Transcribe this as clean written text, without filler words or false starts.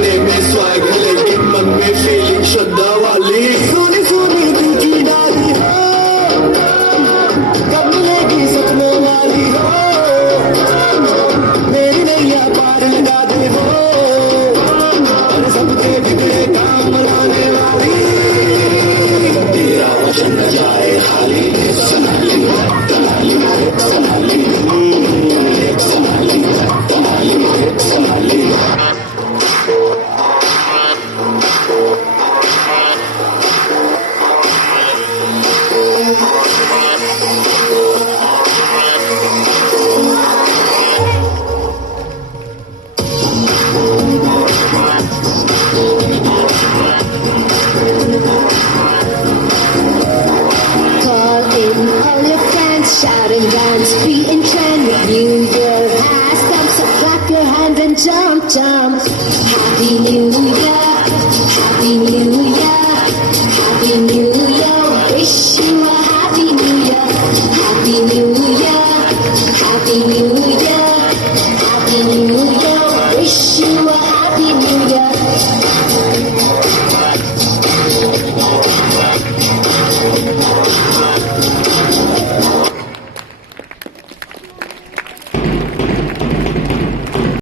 गाने में स्वैग है लेकिन मन में फीलिंग श्रद्धा वाली सोनी सोनी दिल की डाली हो कब मिलेगी सपनों वाली हो मेरी नैया पार लगा दे हो और सबके बिगड़े काम लाने वाली तेरा वचन न जाए खाली सनाली Tenali सनाली सनाली Tenali सनाली Shout and dance, be in trend. New Year has come, so clap your hands and jump, jump. Happy New Year, Happy New Year, Happy New Year. Wish you a Happy New Year, Happy New Year, Happy New Year.